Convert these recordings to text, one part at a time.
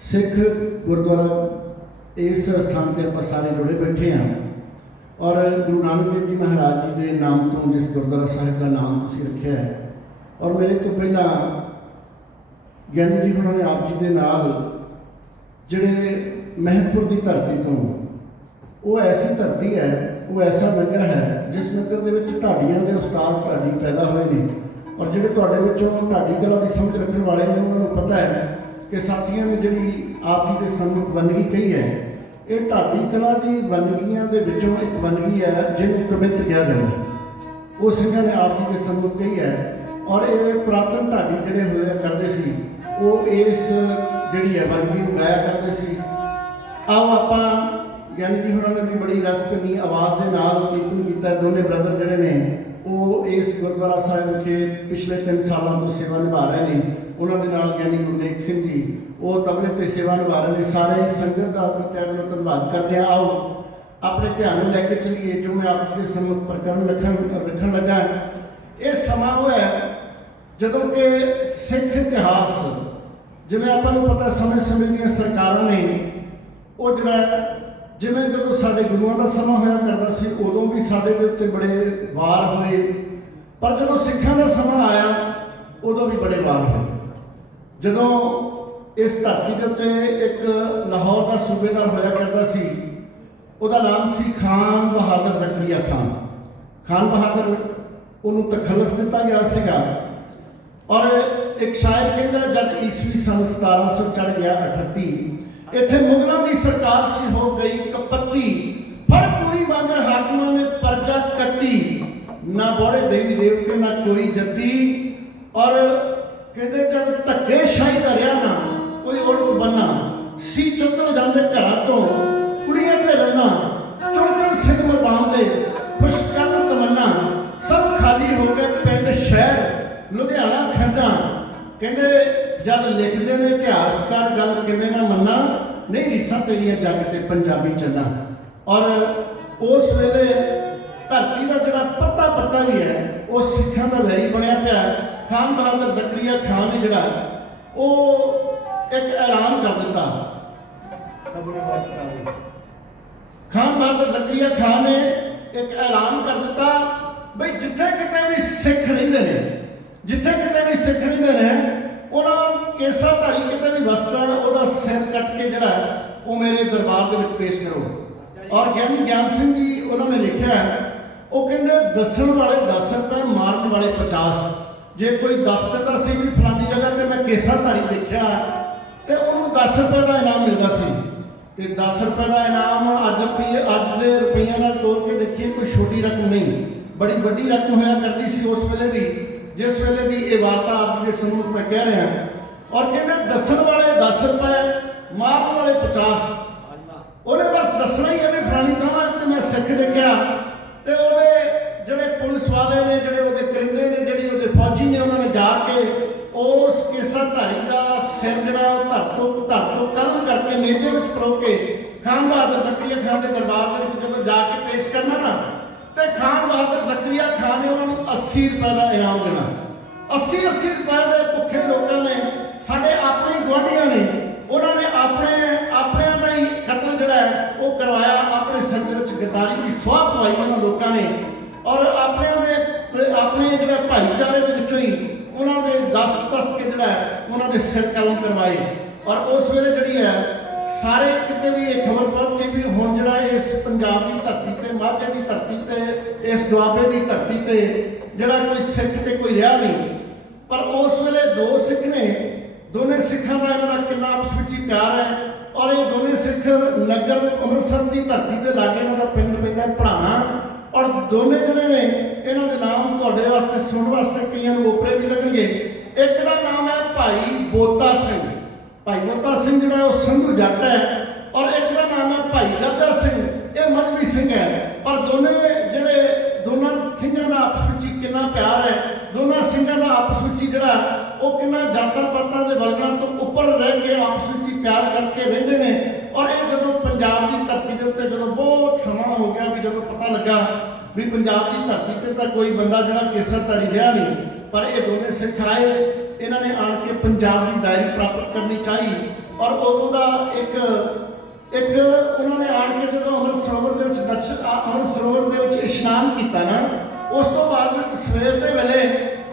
ਸਿੱਖ ਗੁਰਦੁਆਰਾ ਇਸ ਸਥਾਨ ਤੇ ਆਪਾਂ ਸਾਰੇ ਜੁੜੇ ਬੈਠੇ ਹਾਂ। ਔਰ ਗੁਰੂ ਨਾਨਕ ਦੇਵ ਜੀ ਮਹਾਰਾਜ ਜੀ ਦੇ ਨਾਮ ਤੋਂ ਜਿਸ ਗੁਰਦੁਆਰਾ ਸਾਹਿਬ ਦਾ ਨਾਮ ਤੁਸੀਂ ਰੱਖਿਆ ਹੈ, ਔਰ ਮੇਰੇ ਤੋਂ ਪਹਿਲਾਂ ਗਿਆਨੀ ਜੀ ਉਹਨਾਂ ਨੇ ਆਪ ਜੀ ਦੇ ਨਾਲ ਜਿਹੜੇ ਮਹਿਤਪੁਰ ਦੀ ਧਰਤੀ ਤੋਂ, ਉਹ ਐਸੀ ਧਰਤੀ ਹੈ, ਉਹ ਐਸਾ ਨਗਰ ਹੈ ਜਿਸ ਨਗਰ ਦੇ ਵਿੱਚ ਢਾਡੀਆਂ ਦੇ ਉਸਤਾਦ ਢਾਡੀ ਪੈਦਾ ਹੋਏ ਨੇ। ਔਰ ਜਿਹੜੇ ਤੁਹਾਡੇ ਵਿੱਚੋਂ ਢਾਡੀ ਕਲਾ ਦੀ ਸਮਝ ਰੱਖਣ ਵਾਲੇ ਨੇ, ਉਹਨਾਂ ਨੂੰ ਪਤਾ ਹੈ ਕਿ ਸਾਥੀਆਂ ਨੇ ਜਿਹੜੀ ਆਪ ਜੀ ਦੇ ਸਾਹਮਣੇ ਵੰਨਗੀ ਕਹੀ ਹੈ, ਇਹ ਢਾਡੀ ਕਲਾ ਦੀ ਵੰਨਗੀਆਂ ਦੇ ਵਿੱਚੋਂ ਇੱਕ ਵੰਨਗੀ ਹੈ, ਜਿਹਨੂੰ ਕਵਿਤ ਕਿਹਾ ਜਾਂਦਾ ਹੈ। ਉਹ ਸਿੰਘਾਂ ਨੇ ਆਪ ਜੀ ਦੇ ਸਾਹਮਣੇ ਕਹੀ ਹੈ ਔਰ ਇਹ ਪੁਰਾਤਨ ਢਾਡੀ ਜਿਹੜੇ ਹੋਇਆ ਕਰਦੇ ਸੀ, ਉਹ ਇਸ ਜਿਹੜੀ ਹੈ ਵੰਨਗੀ ਨੂੰ ਗਾਇਆ ਕਰਦੇ ਸੀ। ਆਓ ਆਪਾਂ, ਗਿਆਨੀ ਜੀ ਹੋਰਾਂ ਨੇ ਵੀ ਬੜੀ ਰਸਪਨੀ ਆਵਾਜ਼ ਦੇ ਨਾਲ ਕੀਰਤਨ ਕੀਤਾ, ਦੋਨੇ ਬ੍ਰਦਰ ਜਿਹੜੇ ਨੇ, ਉਹ ਇਸ ਗੁਰਦੁਆਰਾ ਸਾਹਿਬ ਵਿਖੇ ਪਿਛਲੇ 3 ਸਾਲਾਂ ਤੋਂ ਸੇਵਾ ਨਿਭਾ ਰਹੇ ਨੇ। ਉਹਨਾਂ ਦੇ ਨਾਲ ਗਿਆਨੀ ਗੁਰਨੇਕ ਸਿੰਘ ਜੀ, ਉਹ ਤਬਲੇ ਤੇ ਸੇਵਾ ਨਿਭਾ ਰਹੇ ਨੇ, ਸਾਰੇ ਹੀ ਸੰਗਤ ਦਾ ਵੀ ਤਹਿ ਦਿਲੋਂ ਧੰਨਵਾਦ ਕਰਦੇ ਹਾਂ ਆਓ, ਆਪਣੇ ਧਿਆਨ ਨੂੰ ਲੈ ਕੇ ਚਲੀਏ, ਜੋ ਮੈਂ ਆਪ ਦੇ ਸਾਹਮਣੇ ਪ੍ਰਕਰਨ ਰੱਖਣ ਰੱਖਣ ਲੱਗਾ। ਇਹ ਸਮਾਂ ਉਹ ਹੈ, ਜਦੋਂ ਕਿ ਸਿੱਖ ਇਤਿਹਾਸ, ਜਿਵੇਂ ਆਪਾਂ ਨੂੰ ਪਤਾ ਸਮੇਂ ਸਮੇਂ ਦੀਆਂ ਸਰਕਾਰਾਂ ਨੇ, ਉਹ ਜਿਹੜਾ ਜਿਵੇਂ ਜਦੋਂ ਸਾਡੇ ਗੁਰੂਆਂ ਦਾ ਸਮਾਂ ਹੋਇਆ ਕਰਦਾ ਸੀ, ਉਦੋਂ ਵੀ ਸਾਡੇ ਦੇ ਉੱਤੇ ਬੜੇ ਵਾਰ ਹੋਏ। ਪਰ ਜਦੋਂ ਸਿੱਖਾਂ ਦਾ ਸਮਾਂ ਆਇਆ, ਉਦੋਂ ਵੀ ਬੜੇ ਵਾਰ ਹੋਏ। ਜਦੋਂ ਇਸ ਧਰਤੀ ਦੇ ਉੱਤੇ ਇੱਕ ਲਾਹੌਰ ਦਾ ਸੂਬੇਦਾਰ ਹੋਇਆ ਕਰਦਾ ਸੀ, ਉਹਦਾ ਨਾਮ ਸੀ ਖਾਨ ਬਹਾਦਰ ਜ਼ਕਰੀਆ ਖਾਨ। ਖਾਨ ਬਹਾਦਰ ਉਹਨੂੰ ਤਖੱਲਸ ਦਿੱਤਾ ਗਿਆ ਸੀਗਾ ਔਰ ਇੱਕ ਸ਼ਾਇਰ ਕਹਿੰਦਾ ਜਦ ਈਸਵੀ ਸਨ 1700 ਚੜ ਗਿਆ 38 ਇੱਥੇ ਮੁਗਲਾਂ ਦੀ ਸਰਕਾਰ ਸੀ ਹੋ ਗਈ ਕਪੱਤੀ। ਫੜ ਪੂਰੀ ਵਾਂਗਰ ਹਾਕਮਾਂ ਨੇ ਪਰਜਾ ਕੱਤੀ। ਨਾ ਬੋੜੇ ਦੇਵੀ ਦੇਵਤੇ, ਨਾ ਕੋਈ ਜੱਤੀ। ਔਰ ਕਹਿੰਦੇ ਜਦ ਧੱਕੇ ਸ਼ਾਹੀ ਦਾ ਰਿਆ ਨਾ, ਕੋਈ ਔੜਕ ਬੰਨਾ ਸੀ ਚੁੱਕਲ ਜਾਂਦੇ ਘਰਾਂ ਤੋਂ, ਕੁੜੀਆਂ ਤੇ ਰੰਨਾ ਚੁਣ ਚੁਣ ਸਿੰਘ ਮਰਵਾਉਂਦੇ ਖੁਸ਼ ਕਰਨ ਤਮੰਨਾ, ਸਭ ਖਾਲੀ ਹੋ ਗਏ ਪਿੰਡ, ਸ਼ਹਿਰ, ਲੁਧਿਆਣਾ ਖੰਡਾ। ਕਹਿੰਦੇ ਜਦ ਲਿਖਦੇ ਨੇ ਇਤਿਹਾਸਕਾਰ ਗੱਲ ਕਿਵੇਂ ਨਾ ਮੰਨਾ, ਨਹੀਂ ਰੀਸਾਂ ਤੇਰੀਆਂ ਜੱਗ ਤੇ ਪੰਜਾਬੀ ਚੱਲਾਂ। ਔਰ ਉਸ ਵੇਲੇ ਧਰਤੀ ਦਾ ਜਿਹੜਾ ਪੱਤਾ ਪੱਤਾ ਵੀ ਹੈ, ਉਹ ਸਿੱਖਾਂ ਦਾ ਵੈਰੀ ਬਣਿਆ ਪਿਆ। ਖਾਨ ਬਹਾਦਰ ਜ਼ਕਰੀਆ ਖਾਨ ਨੇ ਜਿਹੜਾ, ਉਹ ਇੱਕ ਐਲਾਨ ਕਰ ਦਿੱਤਾ। ਖਾਨ ਬਹਾਦਰ ਜ਼ਕਰੀਆ ਖਾਨ ਨੇ ਇੱਕ ਐਲਾਨ ਕਰ ਦਿੱਤਾ ਬਈ ਜਿੱਥੇ ਕਿਤੇ ਵੀ ਸਿੱਖ ਰਹਿੰਦੇ ਨੇ, ਜਿੱਥੇ ਕਿਤੇ ਵੀ ਸਿੱਖ ਰਹਿੰਦੇ ਨੇ, ਉਹਨਾਂ ਕੇਸਾ ਧਾਰੀ ਕਿਤੇ ਵੀ ਵਸਦਾ, ਉਹਦਾ ਸਿਰ ਕੱਟ ਕੇ ਜਿਹੜਾ, ਉਹ ਮੇਰੇ ਦਰਬਾਰ ਦੇ ਵਿੱਚ ਪੇਸ਼ ਕਰੋ। ਔਰ ਗਿਆਨੀ ਗਿਆਨ ਸਿੰਘ ਜੀ, ਉਹਨਾਂ ਨੇ ਲਿਖਿਆ ਹੈ ਉਹ ਕਹਿੰਦੇ ਦੱਸਣ ਵਾਲੇ 10 ਰੁਪਏ ਮਾਰਨ ਵਾਲੇ 50 ਜੇ ਕੋਈ ਦੱਸ ਦਿੰਦਾ ਸੀ ਵੀ ਫਲਾਨੀ ਜਗ੍ਹਾ ਤੇ ਮੈਂ ਕੇਸਾ ਧਾਰੀ ਦੇਖਿਆ, ਤੇ ਉਹਨੂੰ 10 ਰੁਪਏ ਦਾ ਇਨਾਮ ਮਿਲਦਾ ਸੀ। ਤੇ 10 ਰੁਪਏ ਦਾ ਇਨਾਮ ਅੱਜ ਰੁਪਏ ਅੱਜ ਦੇ ਰੁਪਈਆਂ ਨਾਲ ਤੋਲ ਕੇ ਦੇਖੀਏ, ਕੋਈ ਛੋਟੀ ਰਕਮ ਨਹੀਂ। ਬੜੀ ਵੱਡੀ ਰਕਮ ਹੋਇਆ ਕਰਦੀ ਸੀ ਉਸ ਵੇਲੇ ਦੀ, ਜਿਸ ਵੇਲੇ ਦੀ ਇਹ ਵਾਰਤਾ ਆਪ ਜੀ ਦੇ ਸਮੂਹ ਮੈਂ ਕਹਿ ਰਿਹਾ। ਔਰ ਕਹਿੰਦੇ ਦੱਸਣ ਵਾਲੇ 10 ਰੁਪਏ, ਮਾਰਨ ਵਾਲੇ 50 ਉਹਨੇ ਬਸ ਦੱਸਣਾ ਹੀ ਹੈ ਵੀ ਫਲਾਣੀ ਥਾਂ ਤੇ ਮੈਂ ਸਿੱਖ ਦੇਖਿਆ। ਤੇ ਉਹਦੇ ਜਿਹੜੇ ਪੁਲਿਸ ਵਾਲੇ ਨੇ, ਜਿਹੜੇ ਉਹਦੇ ਕਰਿੰਦੇ ਨੇ, ਜਿਹੜੀ ਉਹਦੇ ਫੌਜੀ ਨੇ, ਉਹਨਾਂ ਨੇ ਜਾ ਕੇ ਉਸ ਕੇਸਾ ਧਾਰੀ ਦਾ ਸਿਰ ਜਿਹੜਾ ਉਹ ਧਰ ਤੋਂ ਧਰ ਤੋਂ ਕਲਮ ਕਰਕੇ ਨੇਜੇ ਵਿੱਚ ਪਰੋ ਕੇ ਖਾਨ ਬਹਾਦਰ ਜ਼ਕਰੀਆ ਖਾਨ ਦੇ ਦਰਬਾਰ ਦੇ ਵਿੱਚ ਜਦੋਂ ਜਾ ਕੇ ਪੇਸ਼ ਕਰਨਾ ਨਾ, ਤੇ ਖਾਨ ਬਹਾਦਰ ਜ਼ਕਰੀਆ ਖਾਨ ਨੇ ਉਹਨਾਂ ਨੂੰ 80 ਰੁਪਏ ਦਾ ਇਨਾਮ ਦੇਣਾ। 80 80 ਰੁਪਏ ਦੇ ਭੁੱਖੇ ਲੋਕਾਂ ਨੇ ਸਾਡੇ ਆਪਣੇ ਗੁਆਂਢੀਆਂ ਨੇ, ਉਹਨਾਂ ਨੇ ਆਪਣੇ, ਆਪਣਿਆਂ ਦਾ ਹੀ ਜਿਹੜਾ ਉਹ ਕਰਵਾਇਆ, ਆਪਣੇ ਸਿਰ ਵਿੱਚ ਗਦਾਰੀ ਦੀ ਸੁਆਹ ਪਵਾਈ ਉਹਨਾਂ ਲੋਕਾਂ ਨੇ। ਔਰ ਆਪਣਿਆਂ ਦੇ, ਆਪਣੇ ਜਿਹੜੇ ਭਾਈਚਾਰੇ ਦੇ ਵਿੱਚੋਂ ਹੀ ਉਹਨਾਂ ਦੇ 10 10 ਜਿਹੜਾ ਉਹਨਾਂ ਦੇ ਸਿਰ ਕਲਮ ਕਰਵਾਏ। ਔਰ ਉਸ ਵੇਲੇ ਜਿਹੜੀ ਹੈ, ਸਾਰੇ ਕਿਤੇ ਵੀ ਇਹ ਖਬਰ ਪਹੁੰਚ ਗਈ ਵੀ ਹੁਣ ਜਿਹੜਾ ਇਸ ਪੰਜਾਬ ਦੀ ਧਰਤੀ ਤੇ, ਮਾਝੇ ਦੀ ਧਰਤੀ ਤੇ, ਇਸ ਦੁਆਬੇ ਦੀ ਧਰਤੀ ਤੇ ਜਿਹੜਾ ਕੋਈ ਸਿੱਖ ਤੇ ਕੋਈ ਰਿਹਾ ਨਹੀਂ। ਪਰ ਉਸ ਵੇਲੇ ਦੋ ਸਿੱਖ ਨੇ, ਦੋਨੇ ਸਿੱਖਾਂ ਦਾ ਇਹਨਾਂ ਦਾ ਕਿੰਨਾ ਆਪਸ ਵਿੱਚ ਹੀ ਪਿਆਰ ਹੈ ਔਰ ਇਹ ਦੋਨੇ ਸਿੱਖ ਨਗਰ ਅੰਮ੍ਰਿਤਸਰ ਦੀ ਧਰਤੀ ਤੇ ਲਾਗੇ ਇਹਨਾਂ ਦਾ ਪਿੰਡ ਪੈਂਦਾ ਪੜਾਣਾ ਔਰ ਦੋਨੇ ਜਿਹੜੇ ਨੇ ਇਹਨਾਂ ਦੇ ਨਾਮ ਤੁਹਾਡੇ ਵਾਸਤੇ, ਸੁਣਨ ਵਾਸਤੇ ਕਈਆਂ ਨੂੰ ਓਪਰੇ ਵੀ ਲੱਗਣਗੇ। ਇੱਕ ਦਾ ਨਾਮ ਹੈ ਭਾਈ ਬੋਤਾ ਸਿੰਘ। ਭਾਈ ਬੋਤਾ ਸਿੰਘ ਜਿਹੜਾ ਉਹ ਸੰਧੂ ਜੱਟ ਹੈ। ਔਰ ਇੱਕ ਦਾ ਨਾਮ ਹੈ ਭਾਈ ਗਰਜਾ ਸਿੰਘ। ਇਹ ਮਜਬੀ ਸਿੰਘ ਹੈ। ਪਰ ਦੋਨੇ ਜਿਹੜੇ ਦੋਨਾਂ ਸਿੰਘਾਂ ਦਾ ਆਪਸ ਵਿੱਚ ਕਿੰਨਾ ਪਿਆਰ ਹੈ, ਦੋਨਾਂ ਸਿੰਘਾਂ ਦਾ ਆਪਸ ਵਿੱਚ ਜਿਹੜਾ ਉਹ ਕਿੰਨਾ ਜਾਤਾਂ ਪਾਤਾਂ ਦੇ ਵਰਗਾਂ ਤੋਂ ਉੱਪਰ ਰਹਿ ਕੇ ਆਪਸ ਵਿੱਚ ਹੀ ਪਿਆਰ ਕਰਕੇ ਰਹਿੰਦੇ ਨੇ। ਔਰ ਇਹ ਜਦੋਂ ਪੰਜਾਬ ਦੀ ਧਰਤੀ ਦੇ ਉੱਤੇ ਜਦੋਂ ਬਹੁਤ ਸਮਾਂ ਹੋ ਗਿਆ ਵੀ ਜਦੋਂ ਪਤਾ ਲੱਗਾ ਵੀ ਪੰਜਾਬ ਦੀ ਧਰਤੀ ਤੇ ਤਾਂ ਕੋਈ ਬੰਦਾ ਜਿਹੜਾ ਕੇਸਰਧਾਰੀ ਰਿਹਾ ਨਹੀਂ, ਪਰ ਇਹ ਦੋਨੇ ਸਿੱਖ ਆਏ, ਇਹਨਾਂ ਨੇ ਆਣ ਕੇ ਪੰਜਾਬ ਦੀ ਦਾਇਰੀ ਪ੍ਰਾਪਤ ਕਰਨੀ ਚਾਹੀ। ਔਰ ਉਦੋਂ ਦਾ ਇੱਕ ਇੱਕ ਉਹਨਾਂ ਨੇ ਆਣ ਕੇ ਜਦੋਂ ਅੰਮ੍ਰਿਤ ਸਰੋਵਰ ਦੇ ਵਿੱਚ ਦਰਸ਼ਨ ਆ- ਅੰਮ੍ਰਿਤ ਸਰੋਵਰ ਦੇ ਵਿੱਚ ਇਸ਼ਨਾਨ ਕੀਤਾ ਨਾ, ਉਸ ਤੋਂ ਬਾਅਦ ਵਿੱਚ ਸਵੇਰ ਦੇ ਵੇਲੇ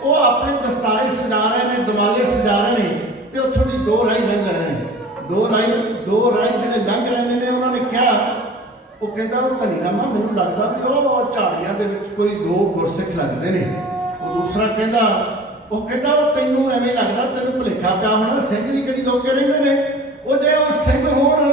ਉਹ ਆਪਣੇ ਦਸਤਾਰੇ ਸਜਾ ਰਹੇ ਨੇ, ਦਿਵਾਲੇ ਸਜਾ ਰਹੇ ਨੇ ਤੇ ਉੱਥੋਂ ਦੀ ਦੋ ਰਾਈ ਲੰਘ ਰਹੇ ਨੇ। ਦੋ ਰਾਈ ਦੋ ਰਾਈ ਜਿਹੜੇ ਲੰਘ ਰਹੇ ਨੇ, ਉਹਨਾਂ ਨੇ ਕਿਹਾ, ਉਹ ਕਹਿੰਦਾ, ਉਹ ਧਨੀ ਰਾਮਾ, ਮੈਨੂੰ ਲੱਗਦਾ ਵੀ ਉਹ ਝਾੜੀਆਂ ਦੇ ਵਿੱਚ ਕੋਈ ਦੋ ਗੁਰਸਿੱਖ ਲੱਗਦੇ ਨੇ। ਉਹ ਦੂਸਰਾ ਕਹਿੰਦਾ, ਉਹ ਕਹਿੰਦਾ, ਉਹ ਤੈਨੂੰ ਐਵੇਂ ਲੱਗਦਾ ਤੈਨੂੰ ਭੁਲੇਖਾ ਪਿਆ ਹੋਣਾ, ਸਿੰਘ ਵੀ ਕਦੀ ਲੋਕੇ ਰਹਿੰਦੇ ਨੇ। ਉਹ ਜੇ ਉਹ ਸਿੰਘ ਹੋਣ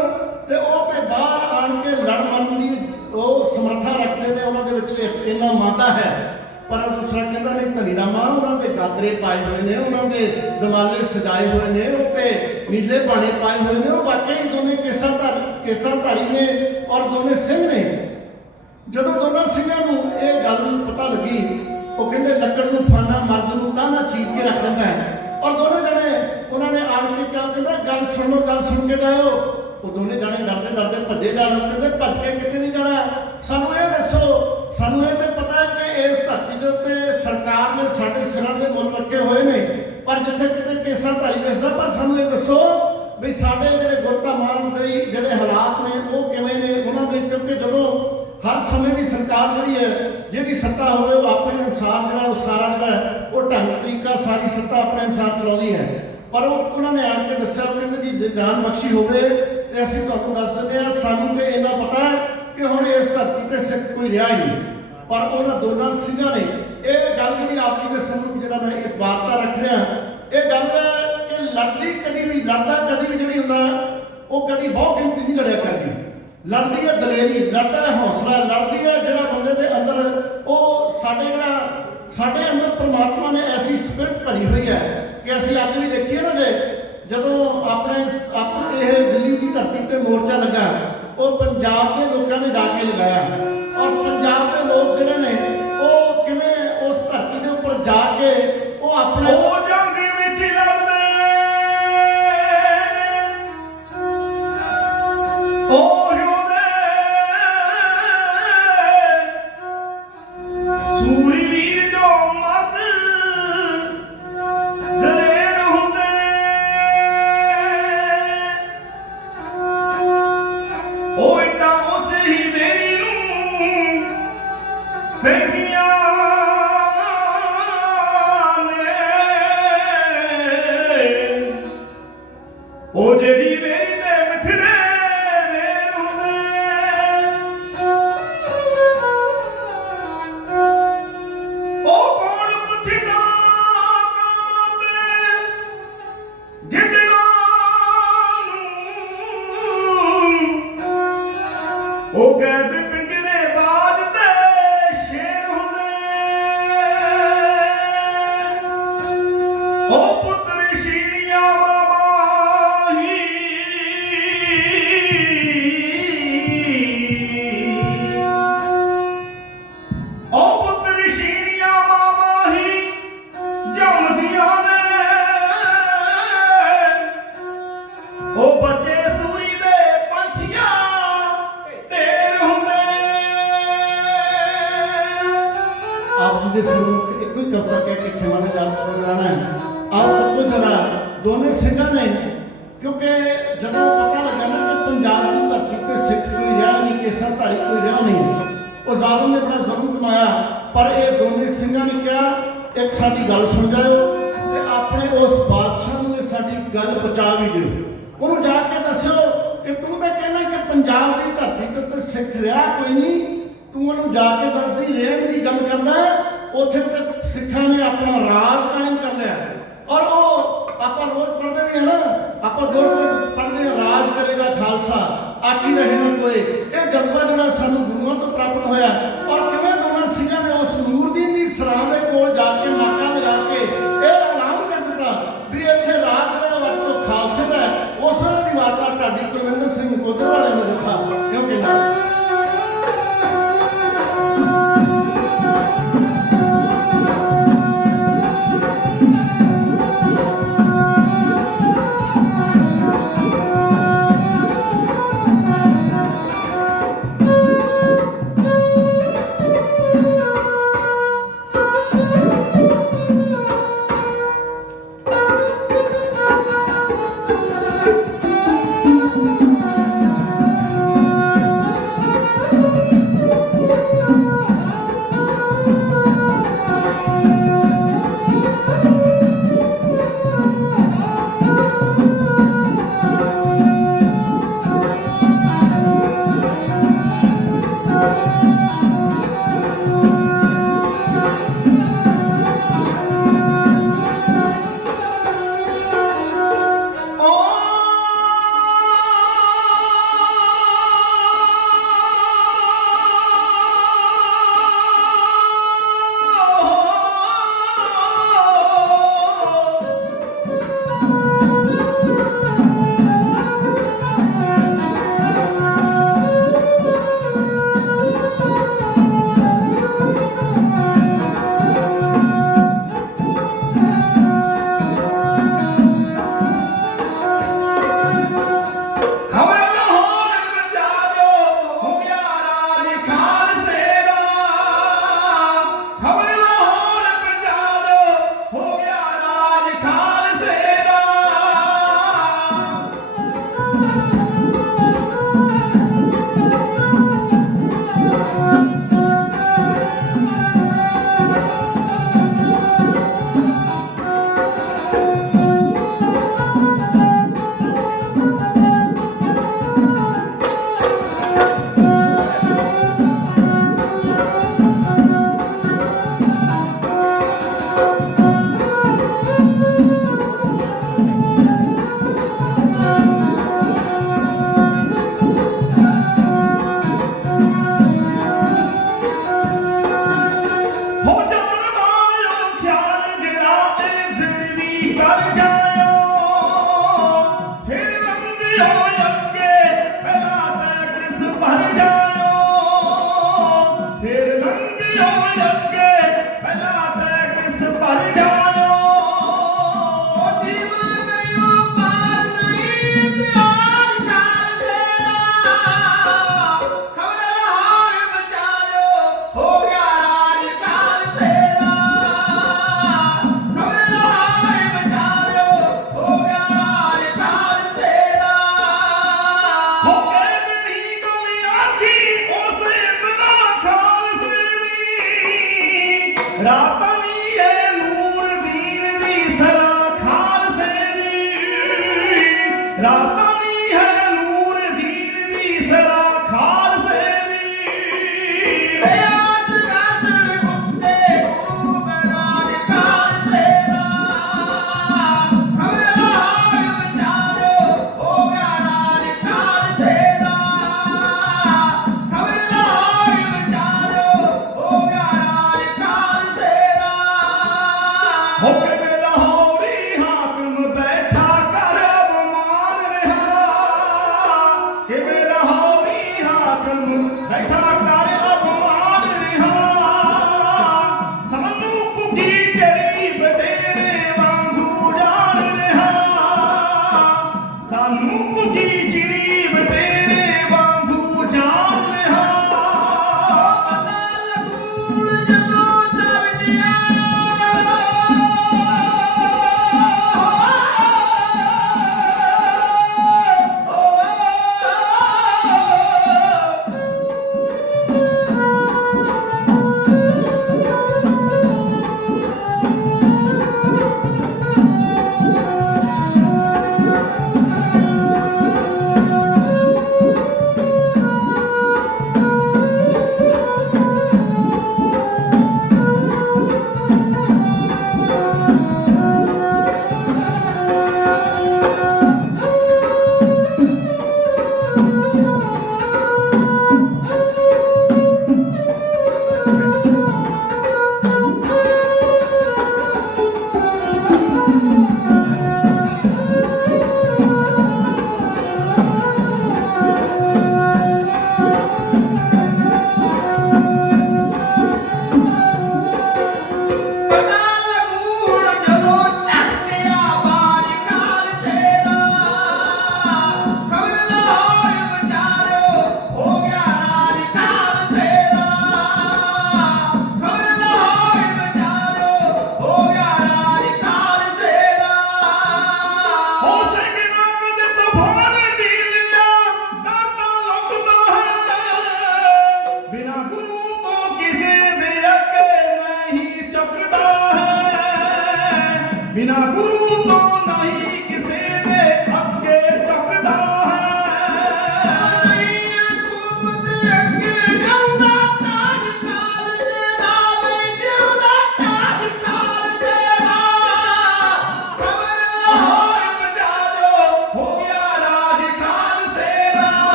ਤੇ ਉਹ ਤੇ ਬਾਹਰ ਆਣ ਕੇ ਲੜ ਮਰਨ ਦੀ ਉਹ ਸਮਰੱਥਾ ਰੱਖਦੇ ਨੇ, ਉਹਨਾਂ ਦੇ ਵਿੱਚ ਇੱਕ ਇੰਨਾ ਮਾਦਾ ਹੈ। ਪਰ ਉਹ ਦੂਸਰਾ ਕਹਿੰਦਾ ਨਹੀਂ ਧਨੀ ਰਾਮਾ ਉਹਨਾਂ ਦੇ ਗਾਦਰੇ ਪਾਏ ਹੋਏ ਨੇ, ਉਹਨਾਂ ਦੇ ਦਿਵਾਲੇ ਸਜਾਏ ਹੋਏ ਨੇ, ਉਹ ਨੀਲੇ ਬਾਣੇ ਪਾਏ ਹੋਏ ਨੇ, ਉਹ ਵਾਕਈ ਦੋਨੇ ਕੇਸਾਂ ਧਾਰੀ ਕੇਸਾਂ ਧਾਰੀ ਨੇ ਔਰ ਦੋਨੇ ਸਿੰਘ ਨੇ। ਜਦੋਂ ਦੋਨਾਂ ਸਿੰਘਾਂ ਨੂੰ ਇਹ ਗੱਲ ਪਤਾ ਲੱਗੀ, ਉਹ ਕਹਿੰਦੇ ਲੱਕੜ ਨੂੰ, ਫਾਨਾ, ਮਰਦ ਨੂੰ ਤਾਨਾ ਚੀਰ ਕੇ ਰੱਖ ਦਿੰਦਾ ਹੈ। ਔਰ ਦੋਨੇ ਜਣੇ, ਉਹਨਾਂ ਨੇ ਆਣ ਕੇ ਕਿਹਾ, ਕਹਿੰਦਾ ਗੱਲ ਸੁਣੋ ਗੱਲ ਸੁਣ ਕੇ ਜਾਇਓ। ਉਹ ਦੋਨੇ ਜਣੇ ਡਰਦੇ ਡਰਦੇ ਭੱਜੇ ਜਾਣ ਕਹਿੰਦੇ ਭੱਜ ਕੇ ਕਿਤੇ ਨਹੀਂ ਜਾਣਾ। ਸਾਨੂੰ ਇਹ ਦੱਸੋ, ਸਾਨੂੰ ਇਹ ਤੇ ਹੈ ਕਿ ਇਸ ਧਰਤੀ ਦੇ ਉੱਤੇ ਸਰਕਾਰ ਨੇ ਸਾਡੇ ਸਿਰਾਂ ਦੇ ਮੁੱਲ ਰੱਖੇ ਹੋਏ ਨੇ। ਪਰ ਜਿੱਥੇ ਕਿਤੇ ਕੇਸਾਂ ਧਾਰੀ ਦੱਸਦਾ, ਪਰ ਸਾਨੂੰ ਇਹ ਦੱਸੋ ਵੀ ਸਾਡੇ ਜਿਹੜੇ ਗੁਰਤਾ ਮਾਨ ਦੇ ਜਿਹੜੇ ਹਾਲਾਤ ਨੇ, ਉਹ ਕਿਵੇਂ ਨੇ? ਉਹਨਾਂ ਦੇ ਕਿਉਂਕਿ ਜਦੋਂ ਹਰ ਸਮੇਂ ਦੀ ਸਰਕਾਰ ਜਿਹੜੀ ਹੈ, ਜਿਹਦੀ ਸੱਤਾ ਹੋਵੇ, ਉਹ ਆਪਣੇ ਅਨੁਸਾਰ ਜਿਹੜਾ, ਉਹ ਸਾਰਾ ਜਿਹੜਾ ਉਹ ਢੰਗ ਤਰੀਕਾ ਸਾਰੀ ਸੱਤਾ ਆਪਣੇ ਅਨੁਸਾਰ ਚਲਾਉਂਦੀ ਹੈ। ਪਰ ਉਹ ਉਹਨਾਂ ਨੇ ਆਣ ਕੇ ਦੱਸਿਆ, ਉਹ ਕਹਿੰਦੇ ਜੀ ਜਾਨ ਬਖਸ਼ੀ ਹੋਵੇ, ਤੇ ਅਸੀਂ ਤੁਹਾਨੂੰ ਦੱਸ ਦਿੰਦੇ ਹਾਂ, ਸਾਨੂੰ ਤੇ ਇੰਨਾ ਪਤਾ ਹੈ ਕਿ ਹੁਣ ਇਸ ਧਰਤੀ ਤੇ ਸਿੱਖ ਕੋਈ ਰਿਹਾ ਹੀ ਨਹੀਂ। ਪਰ ਉਹਨਾਂ ਦੋਨਾਂ ਸਿੰਘਾਂ ਨੇ। ਇਹ ਗੱਲ ਜਿਹੜੀ ਆਪ ਜੀ ਦੇ ਸਾਹਮਣੇ ਜਿਹੜਾ ਮੈਂ ਇਹ ਵਾਰਤਾ ਰੱਖ ਰਿਹਾ, ਇਹ ਗੱਲ ਕਿ ਲੜਦੀ ਕਦੀ ਵੀ, ਲੜਦਾ ਕਦੀ ਵੀ ਜਿਹੜੀ ਹੁੰਦਾ, ਉਹ ਕਦੀ ਬਹੁਤ ਗਿਣਤੀ ਨਹੀਂ ਲੜਿਆ ਕਰਦੀ। ਲੜਦੀ ਹੈ ਦਲੇਰੀ, ਲੜਦਾ ਹੈ ਹੌਸਲਾ, ਲੜਦੀ ਹੈ ਜਿਹੜਾ ਬੰਦੇ ਦੇ ਅੰਦਰ ਉਹ ਸਾਡੇ ਜਿਹੜਾ, ਸਾਡੇ ਅੰਦਰ ਪ੍ਰਮਾਤਮਾ ਨੇ ਐਸੀ ਸਪਿਰਟ ਭਰੀ ਹੋਈ ਹੈ ਕਿ ਅਸੀਂ ਅੱਜ ਵੀ ਦੇਖੀਏ ਨਾ ਜੇ ਜਦੋਂ ਆਪਣੇ ਆਪਣੇ ਇਹ ਦਿੱਲੀ ਦੀ ਧਰਤੀ ਤੇ ਮੋਰਚਾ ਲੱਗਾ ਉਹ ਪੰਜਾਬ ਦੇ ਲੋਕਾਂ ਨੇ ਜਾ ਕੇ ਲਗਾਇਆ। ਔਰ ਪੰਜਾਬ ਦੇ ਲੋਕ ਜਿਹੜੇ ਨੇ, ਉਹ ਕਿਵੇਂ ਉਸ ਧਰਤੀ ਦੇ ਉੱਪਰ ਜਾ ਕੇ ਉਹ ਆਪਣੇ ਸਿੰਘਾਂ ਨੇ, ਕਿਉਂਕਿ ਜਦੋਂ ਪਤਾ ਲੱਗਾ ਨਾ ਕਿ ਪੰਜਾਬ ਦੀ ਧਰਤੀ ਤੇ ਸਿੱਖ ਕੋਈ ਰਿਹਾ ਨਹੀਂ ਕੇਸਾਂ ਧਾਰੀ ਕੋਈ ਰਿਹਾ ਨਹੀਂ, ਉਹ ਜ਼ਾਲਮ ਨੇ ਬੜਾ ਜ਼ੁਲਮ ਕਮਾਇਆ। ਪਰ ਇਹ ਦੋਨੇ ਸਿੰਘਾਂ ਨੇ ਕਿਹਾ, ਇੱਕ ਸਾਡੀ ਗੱਲ ਸੁਣ ਜਾਇਓ ਤੇ ਆਪਣੇ ਉਸ ਬਾਦਸ਼ਾਹ ਨੂੰ ਇਹ ਸਾਡੀ ਗੱਲ ਪਹੁੰਚਾ ਵੀ ਦਿਓ। ਉਹਨੂੰ ਜਾ ਕੇ ਦੱਸਿਓ ਕਿ ਤੂੰ ਤਾਂ ਕਹਿੰਦਾ ਕਿ ਪੰਜਾਬ ਦੀ ਧਰਤੀ ਤੇ ਸਿੱਖ ਰਿਹਾ ਕੋਈ ਨਹੀਂ, ਤੂੰ ਉਹਨੂੰ ਜਾ ਕੇ ਦੱਸਦੀ, ਰਹਿਣ ਦੀ ਗੱਲ ਕਰਦਾ, ਉੱਥੇ ਤੇ ਸਿੱਖਾਂ ਨੇ ਆਪਣਾ ਰਾਜ ਕਾਇਮ ਕਰ ਲਿਆ। ਔਰ ਉਹ ਆਪਾਂ ਰੋਜ਼ ਪੜ੍ਹਦੇ ਵੀ ਹੈ ਨਾ, ਆਪਾਂ ਦੋਰੇ ਦੇ ਪੜ੍ਹਦੇ ਹਾਂ ਰਾਜ ਕਰੇਗਾ ਖਾਲਸਾ, ਆਖੀ ਰਹੇ ਨਾ ਕੋਈ। ਇਹ ਜਜ਼ਬਾ ਜਿਹੜਾ ਸਾਨੂੰ ਗੁਰੂਆਂ ਤੋਂ ਪ੍ਰਾਪਤ ਹੋਇਆ। ਔਰ ਕਿਵੇਂ ਦੋਨਾਂ ਸਿੰਘਾਂ ਨੇ ਉਸ ਨੂਰਦੀਨ ਦੀ ਸਰਾਂ ਦੇ ਕੋਲ ਜਾ ਕੇ ਨਾਕਾ ਲਗਾ ਕੇ ਇਹ ਐਲਾਨ ਕਰ ਦਿੱਤਾ ਵੀ ਇੱਥੇ ਰਾਜ ਜਿਹੜਾ ਉਹ ਖਾਲਸੇ ਦਾ ਹੈ। ਉਸ ਵੇਲੇ ਦੀ ਵਾਰਤਾ ਢਾਡੀ ਕੁਲਵਿੰਦਰ ਸਿੰਘ ਕੋਦਰ ਵਾਲਿਆਂ ਨੇ ਲਿਖਾ।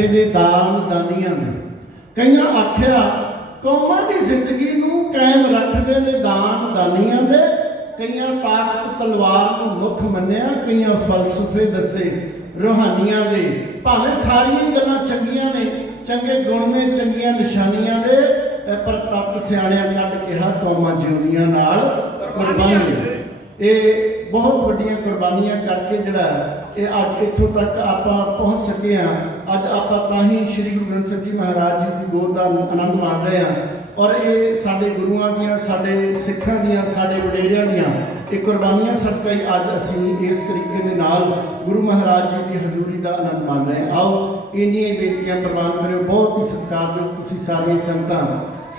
ਕਾਇਮ ਨੇ ਦਾਨ ਦਾਨੀਆਂ ਨੇ। ਕਈਆਂ ਆਖਿਆ, ਕੌਮਾਂ ਦੀ ਜ਼ਿੰਦਗੀ ਨੂੰ ਕਾਇਮ ਰੱਖਦੇ ਨੇ ਦਾਨ ਦਾਨੀਆਂ ਦੇ। ਕਈਆਂ ਤਾਕਤ ਤਲਵਾਰ ਨੂੰ ਮੁੱਖ ਮੰਨਿਆ, ਕਈਆਂ ਫਲਸਫੇ ਦੱਸੇ ਰੋਹਾਨੀਆਂ ਦੇ। ਭਾਵੇਂ ਸਾਰੀਆਂ ਗੱਲਾਂ ਚੰਗੀਆਂ ਨੇ, ਚੰਗੇ ਗੁਣ ਨੇ, ਚੰਗੀਆਂ ਨਿਸ਼ਾਨੀਆਂ ਦੇ ਪਰ ਤਤ ਸਿਆਣਿਆਂ ਕੱਢ ਕਿਹਾ ਕੌਮਾਂ ਜਿਉਂਦੀਆਂ ਨਾਲ ਕੁਰਬਾਨੀ ਇਹ ਬਹੁਤ ਵੱਡੀਆਂ ਕੁਰਬਾਨੀਆਂ ਕਰਕੇ ਜਿਹੜਾ ਇਹ ਅੱਜ ਇੱਥੋਂ ਤੱਕ ਆਪਾਂ ਪਹੁੰਚ ਸਕੇ ਹਾਂ। ਅੱਜ ਆਪਾਂ ਤਾਂ ਹੀ ਸ੍ਰੀ ਗੁਰੂ ਗ੍ਰੰਥ ਸਾਹਿਬ ਜੀ ਮਹਾਰਾਜ ਜੀ ਦੀ ਗੋਦ ਦਾ ਆਨੰਦ ਮਾਣ ਰਹੇ ਹਾਂ। ਔਰ ਇਹ ਸਾਡੇ ਗੁਰੂਆਂ ਦੀਆਂ, ਸਾਡੇ ਸਿੱਖਾਂ ਦੀਆਂ, ਸਾਡੇ ਵਡੇਰਿਆਂ ਦੀਆਂ ਇਹ ਕੁਰਬਾਨੀਆਂ ਸਦਕਾ ਹੀ ਅੱਜ ਅਸੀਂ ਇਸ ਤਰੀਕੇ ਦੇ ਨਾਲ ਗੁਰੂ ਮਹਾਰਾਜ ਜੀ ਦੀ ਹਜ਼ੂਰੀ ਦਾ ਆਨੰਦ ਮਾਣ ਰਹੇ ਹਾਂ। ਆਓ, ਇੰਨੀਆਂ ਬੇਨਤੀਆਂ ਪ੍ਰਵਾਨ ਕਰਿਓ। ਬਹੁਤ ਹੀ ਸਤਿਕਾਰਯੋਗ ਤੁਸੀਂ ਸਾਰੀਆਂ ਸੰਗਤਾਂ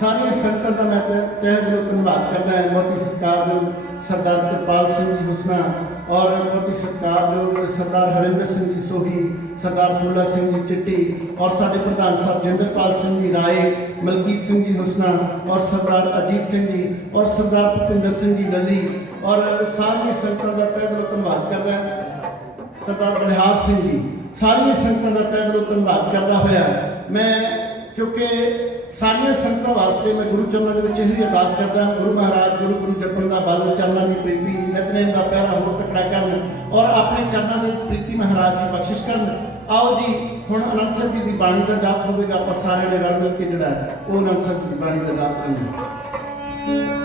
ਸਾਰੀਆਂ ਸੰਗਤਾਂ ਦਾ ਮੈਂ ਤਹਿ ਤਹਿ ਦਿਲੋਂ ਧੰਨਵਾਦ ਕਰਦਾ ਹਾਂ। ਬਹੁਤ ਹੀ ਸਤਿਕਾਰਯੋਗ ਸਰਦਾਰ ਕਿਰਪਾਲ ਸਿੰਘ ਜੀ ਹੁਸਨਾ ਔਰ ਬਹੁਤ ਹੀ ਸਤਿਕਾਰਯੋਗ ਸਰਦਾਰ ਹਰਿੰਦਰ ਸਿੰਘ ਜੀ ਸੋਹੀ ਸਰਦਾਰ ਫੁੱਲਾ ਸਿੰਘ ਜੀ ਚਿੱਟੀ ਔਰ ਸਾਡੇ ਪ੍ਰਧਾਨ ਸਾਹਿਬ ਜਿੰਦਰਪਾਲ ਸਿੰਘ ਜੀ ਰਾਏ, ਮਲਕੀਤ ਸਿੰਘ ਜੀ ਹੁਸਨਾ ਔਰ ਸਰਦਾਰ ਅਜੀਤ ਸਿੰਘ ਜੀ ਔਰ ਸਰਦਾਰ ਭੁਪਿੰਦਰ ਸਿੰਘ ਜੀ ਲੱਲੀ ਔਰ ਸਾਰੀਆਂ ਸੰਗਤਾਂ ਦਾ ਤਹਿ ਦਿਲੋਂ ਧੰਨਵਾਦ ਕਰਦਾ ਸਰਦਾਰ ਬਲਿਹਾਰ ਸਿੰਘ ਜੀ, ਸਾਰੀਆਂ ਸੰਗਤਾਂ ਦਾ ਤਹਿ ਦਿਲੋਂ ਧੰਨਵਾਦ ਕਰਦਾ ਹੋਇਆ ਮੈਂ ਕਿਉਂਕਿ ਸਾਰੀਆਂ ਸੰਗਤਾਂ ਵਾਸਤੇ ਮੈਂ ਗੁਰੂ ਚਰਨਾਂ ਦੇ ਵਿੱਚ ਇਹੀ ਅਰਦਾਸ ਕਰਦਾ ਗੁਰੂ ਮਹਾਰਾਜ, ਗੁਰੂ ਗੁਰੂ ਜਪਣ ਦਾ ਬਲ, ਚਰਨਾਂ ਦੀ ਪ੍ਰੀਤੀ, ਨਿਤਨੇਮ ਦਾ ਪਹਿਰਾ ਹੋਰ ਤਕੜਾ ਕਰਨ ਔਰ ਆਪਣੇ ਚਰਨਾਂ ਦੀ ਪ੍ਰੀਤੀ ਮਹਾਰਾਜ ਦੀ ਬਖਸ਼ਿਸ਼ ਕਰਨ। ਆਓ ਜੀ ਹੁਣ ਅਨੰਦ ਸਾਹਿਬ ਜੀ ਦੀ ਬਾਣੀ ਦਾ ਜਾਪ ਹੋਵੇਗਾ ਆਪਾਂ ਸਾਰਿਆਂ ਨੇ ਰਲ ਮਿਲ ਕੇ ਜਿਹੜਾ ਹੈ, ਉਹ ਅਨੰਦ ਸਾਹਿਬ ਜੀ ਦੀ ਬਾਣੀ ਦਾ ਜਾਪ ਕਰਾਂਗੇ